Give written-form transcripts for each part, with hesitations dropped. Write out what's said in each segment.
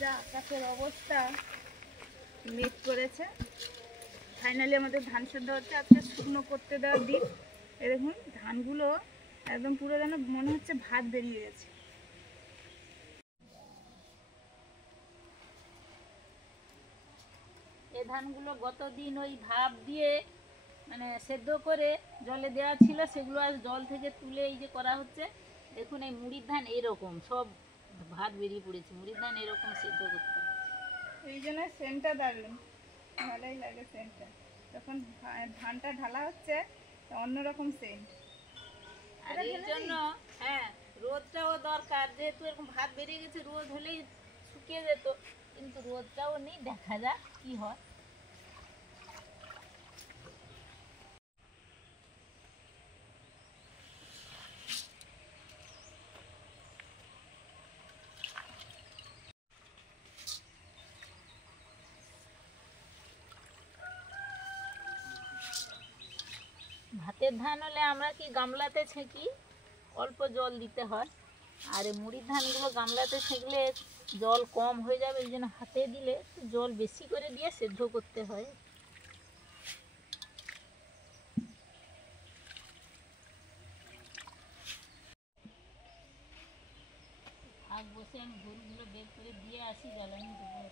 যা আকাশের অবস্থা, মেঘ করেছে। ফাইনালি আমাদের ধান সেদ্ধ হচ্ছে। আজকে শুকনো করতে দেওয়ার দিন। এ দেখুন ধানগুলো একদম পুরো যেন মনে হচ্ছে ভাত বেরিয়ে গেছে। এই ধানগুলো গতদিন ওই ভাপ দিয়ে মানে সেদ্ধ করে জলে দেওয়া ছিল, সেগুলো আজ জল থেকে তুলে এই যে করা হচ্ছে। দেখুন এই মুড়ির ধান এরকম সব ভাত বেরিয়ে পড়েছে। মুড়ির ধান এরকম সেদ্ধ করতে হবে। এই জন্য সেন্টটা দারুণ, ভালোই লাগে সেন্টটা। যখন ধানটা ঢালা হচ্ছে অন্যরকম সেন্ট। আর এই জন্য হ্যাঁ রোদটাও দরকার, যেহেতু এরকম ভাত বেরিয়ে গেছে, রোদ হলেই শুকিয়ে যেত, কিন্তু রোদটাও নেই। দেখা যাক কি হয়। ভাতের ধান হলে আমরা কি গামলাতে ছেঁকি, অল্প জল দিতে হয়। আর এই মুড়ির ধানগুলো গামলাতে ছেঁকলে জল কম হয়ে যাবে, এই জন্য হাতে দিলে জল বেশি করে দিয়ে সেদ্ধ করতে হয়। আগ বসে আমি গরুগুলো বের করে দিয়ে আসি, জ্বালানি দেবো।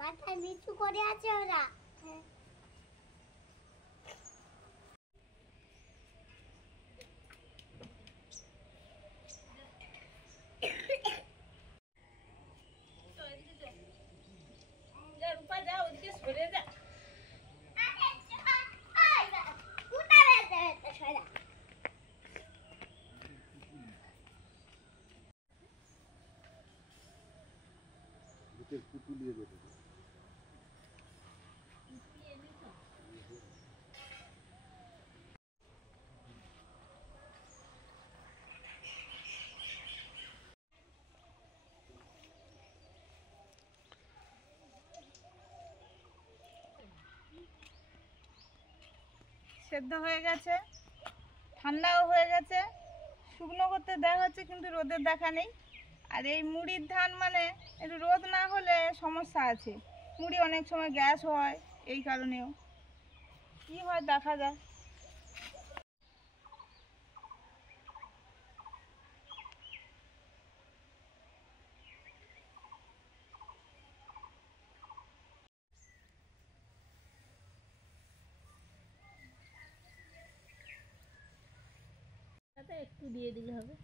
মাথা নিচু করে আছে ওরা। সেদ্ধ হয়ে গেছে, ঠান্ডাও হয়ে গেছে। শুকনো করতে দেওয়া হচ্ছে কিন্তু রোদের দেখা নেই। আর এই মুড়ির ধান মানে একটু রোদ না হলে সমস্যা আছে। মুড়ি অনেক সময় গ্যাস হয়, এই কারণেও কি হয় দেখা যাক। একটু দিয়ে দিলে হবে।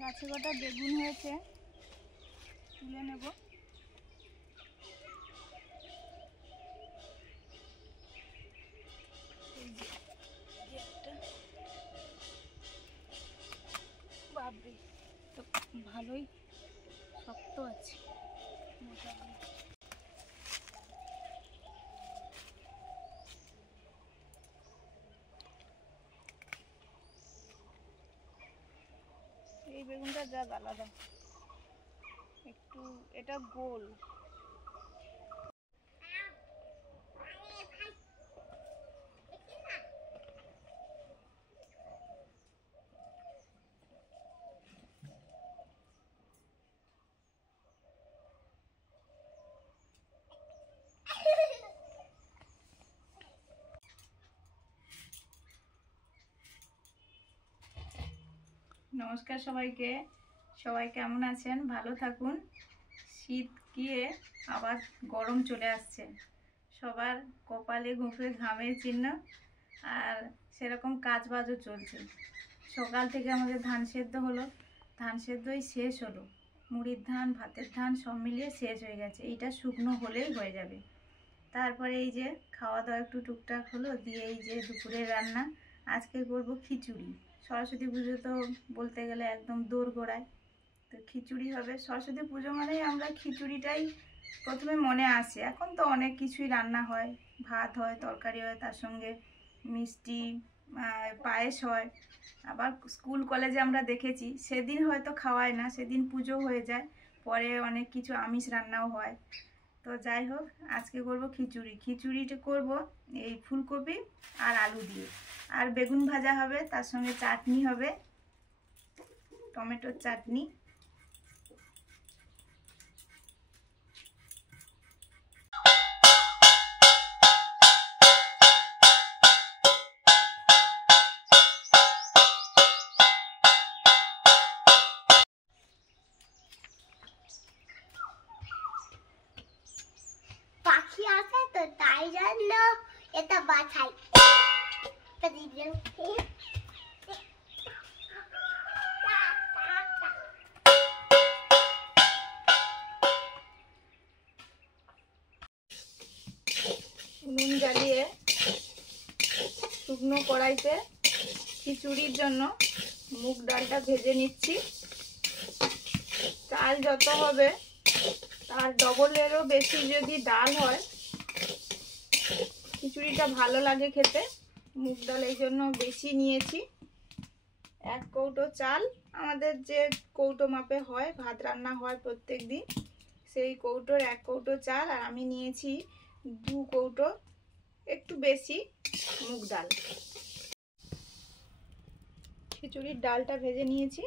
গাছে কটা বেগুন হয়েছে, তুলে নেব। বাবরে, তো ভালোই শক্ত আছে। এই বেগুনটা যা আলাদা, একটু এটা গোল। নমস্কার সবাইকে, সবাই কেমন আছেন? ভালো থাকুন। শীত গিয়ে আবার গরম চলে আসছে, সবার কপালে গোঁফে ঘামের চিহ্ন। আর সেরকম কাজ বাজও চলছে। সকাল থেকে আমাদের ধান সেদ্ধ হলো, ধান সেদ্ধই শেষ হলো। মুড়ির ধান ভাতের ধান সব মিলিয়ে শেষ হয়ে গেছে। এইটা শুকনো হলেই হয়ে যাবে। তারপরে এই যে খাওয়া দাওয়া একটু টুকটাক হলো, দিয়ে এই যে দুপুরের রান্না। আজকে করব খিচুড়ি। সরস্বতী পুজো তো বলতে গেলে একদম দোরগোড়ায়। তো খিচুড়ি হবে। সরস্বতী পুজো মানেই আমরা খিচুড়িটাই প্রথমে মনে আসে। এখন তো অনেক কিছুই রান্না হয়, ভাত হয়, তরকারি হয়, তার সঙ্গে মিষ্টি, পায়েস হয়। আবার স্কুল কলেজে আমরা দেখেছি সেদিন হয়তো খাওয়ায় না, সেদিন পুজো হয়ে যায়, পরে অনেক কিছু আমিষ রান্নাও হয়। তো যাই হোক, আজকে করব খিচুড়ি। খিচুড়িটা করব এই ফুলকপি আর আলু দিয়ে, আর বেগুন ভাজা হবে, তার সঙ্গে চাটনি হবে, টমেটোর চাটনি। পাখি আছে তো তাই জন্য এটা বাছাই। নুন জ্বালিয়ে শুকনো কড়াইতে খিচুড়ির জন্য মুগ ডালটা ভেজে নিচ্ছি। চাল যত হবে তার ডবলেরও বেশি যদি ডাল হয় খিচুড়িটা ভালো লাগে খেতে। মুগ ডাল এই জন্য বেশি নিয়েছি। 1 কৌটো চাল, আমাদের যে কৌটো মাপে হয়, ভাত রান্না হয় প্রত্যেক দিন, সেই কৌটোর 1 কৌটো চাল। আর আমি নিয়েছি 2 কৌটো একটু বেশি মুগ ডাল। খিচুড়ির ডালটা ভেজে নিয়েছি।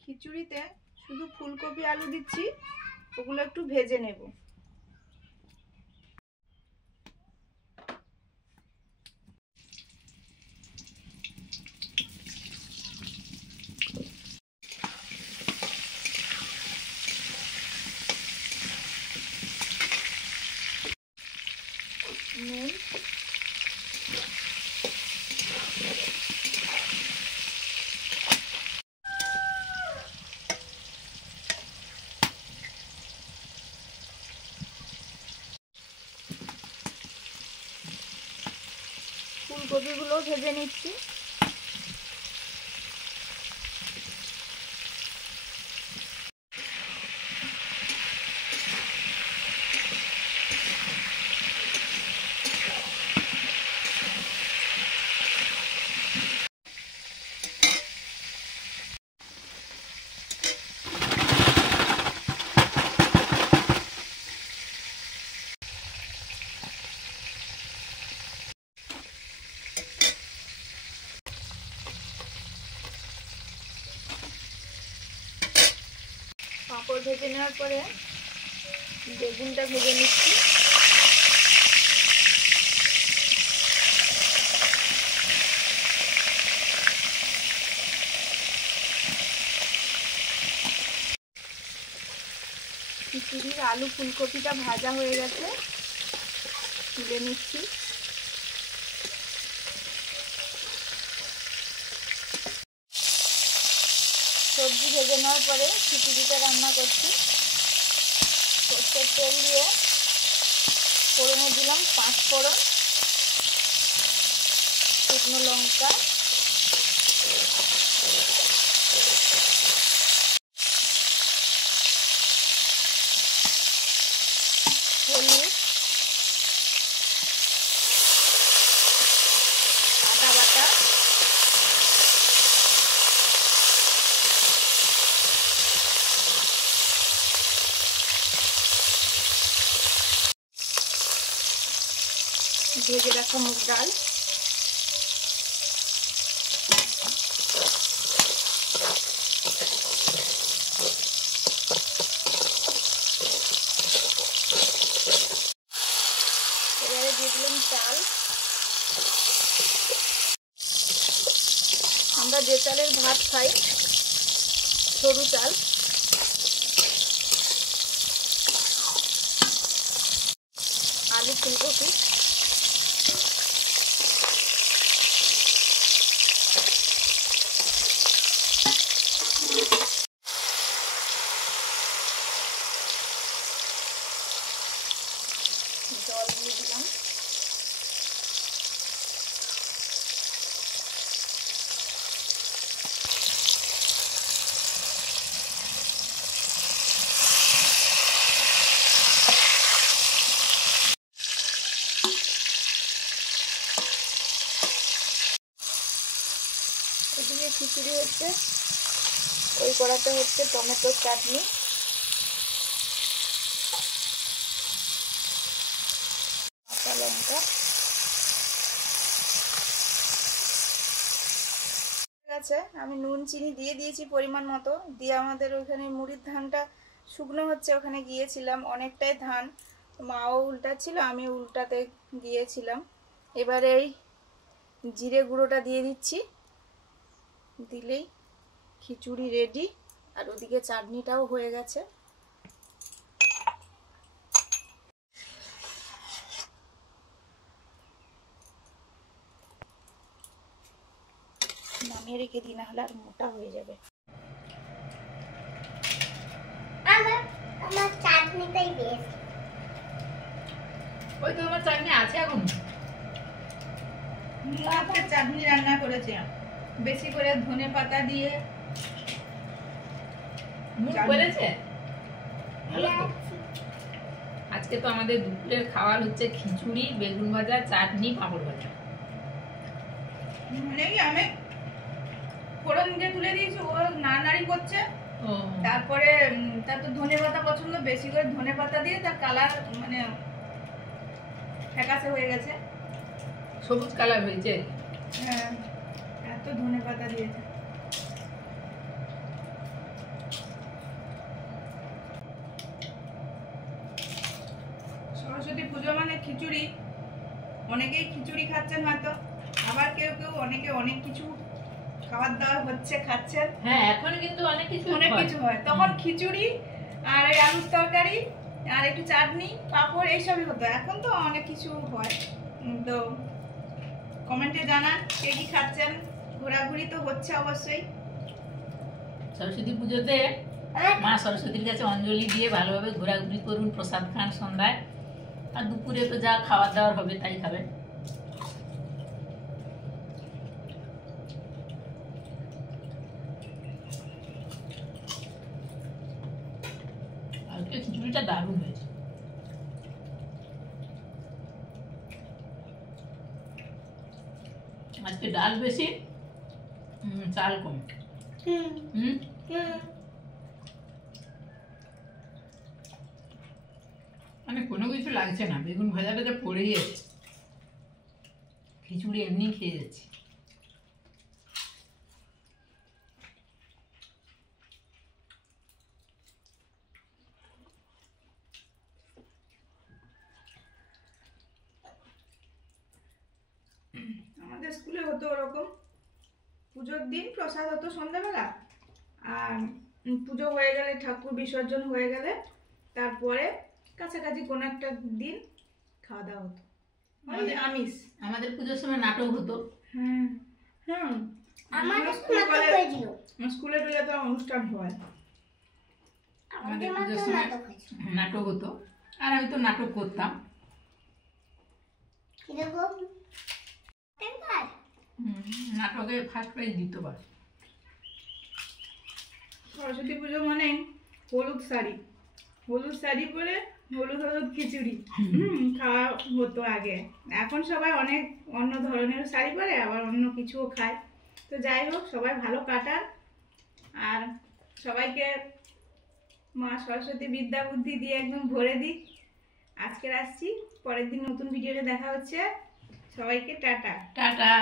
খিচুড়িতে শুধু ফুলকপি আলু দিচ্ছি, ওগুলো একটু ভেজে নেব। নুন, ফুলকপিগুলো ভেজে নিচ্ছি। পাঁপড় ভেজে নেওয়ার পরে বেগুনটা ভেজে নিচ্ছি। খিচুড়ির আলু ফুলকপিটা ভাজা হয়ে গেছে, তুলে নিচ্ছি। সবজি ভেজে নেওয়ার পরে খিচুড়িটা রান্না করছি। সরষের তেল দিয়ে ফোড়নে দিলাম 5 ফোড়ন, শুকনো লঙ্কা, হলুদ, আদা বাটা, ভেজে রাখা মুগ ডাল, এবারে দিয়ে দিলাম চাল। আমরা যে চালের ভাত খাই, সরু চাল, আলু ফুলকপি, জল দিয়ে দিলাম। এদিকে খিচুড়ি হচ্ছে, ওই কড়াতে হচ্ছে টমেটোর চাটনি। কাঁচা লঙ্কা ঠিক আছে, আমি নুন চিনি দিয়ে দিয়েছি পরিমাণ মতো। দিয়ে আমাদের ওখানে মুড়ির ধানটা শুকনো হচ্ছে, ওখানে গিয়েছিলাম, অনেকটাই ধান, মাও উল্টাচ্ছিল, আমি উল্টাতে গিয়েছিলাম। এবারে এই জিরে গুঁড়োটা দিয়ে দিচ্ছি, দিলেই খিচুড়ি রেডি। আর ওদিকে চাটনিটাও হয়ে গেছে। নামিয়ে রেখে দিই, না হলে আর মোটা হয়ে যাবে। আমার চাটনিটাই বেশ। ওই তো আমার চাটনি আছে এখন। একটা চাটনি রান্না করেছে, বেশি করে ধনে পাতা দিয়ে। মুখ করেছে ভালো তো। আজকে তো আমাদের দুপুরের খাবার হচ্ছে খিচুড়ি, বেগুন ভাজা, চাটনি, পাঁপড় ভাজা। মানে আমি ফোড়ন দিয়ে তুলে দিয়েছি, ও নাড়ানাড়ি করছে। ও তারপরে তার তো ধনে পাতা পছন্দ, বেশি করে ধনে পাতা দিয়ে তার কালার মানে ফ্যাকাশে হয়ে গেছে। সবুজ কালার হয়েছে। হ্যাঁ, এত ধনে পাতা দিয়েছে। সরস্বতী পুজো মানে খিচুড়ি। অনেকেই খিচুড়ি খাচ্ছেন হয়তো, আবার কেউ কেউ অনেকে অনেক কিছু খাবার দাবার হচ্ছে, খাচ্ছেন। হ্যাঁ, এখন কিন্তু অনেক কিছু হয়। তখন খিচুড়ি আর এই আলুর তরকারি আর একটু চাটনি, পাঁপড় এইসবই হতো। এখন তো অনেক কিছু হয়। তো কমেন্টে জানান কে কি খাচ্ছেন। ঘোরাঘুরি তো হচ্ছে অবশ্যই। সরস্বতী পুজোতে মা সরস্বতীর কাছে অঞ্জলি দিয়ে ভালোভাবে ঘোরাঘুরি করুন, প্রসাদ খান সন্ধ্যায়। আর দুপুরে তো যা খাবার দাবার হবে তাই খাবেন। আজকে খিচুড়িটা দারুণ হয়েছে। আজকে ডাল বেশি, চাল কম। মানে কোনো কিছু লাগছে না, বেগুন ভাজাটা যা পড়েই আছে, খিচুড়ি এমনি খেয়ে যাচ্ছি। আমাদের স্কুলে হতো ওরকম, পুজোর দিন প্রসাদ হতো সন্ধ্যাবেলা। আর পুজো হয়ে গেলে, ঠাকুর বিসর্জন হয়ে গেলে, তারপরে কাছাকাছি কোনো একটা দিন খাওয়া দাওয়া হতো, মানে আমিষ। আমাদের পুজোর সময় নাটক হতো। হ্যাঁ হ্যাঁ, আমাদের স্কুলে নাটক হয়েছিল। স্কুলে টুলে তো অনুষ্ঠান হয়। আমাদের আমাদের পুজোর মাত্র সময় নাটক হয়েছিল। নাটক হতো, আর আমি তো নাটক করতাম। কিরকম? এবার নাটকে ফার্স্ট প্রাইজ দিত বাস। সরস্বতী পুজো মানে হলুদ শাড়ি, হলুদ শাড়ি পরে হলুদ হলুদ খিচুড়ি খাওয়া হতো আগে। এখন সবাই অনেক অন্য ধরনের শাড়ি পরে, আবার অন্য কিছুও খায়। তো যাই হোক, সবাই ভালো কাটান। আর সবাইকে মা সরস্বতী বিদ্যা বুদ্ধি দিয়ে একদম ভরে দিক। আজকে আসছি, পরের দিন নতুন ভিডিওতে দেখা হচ্ছে। সবাইকে টাটা। টাটা।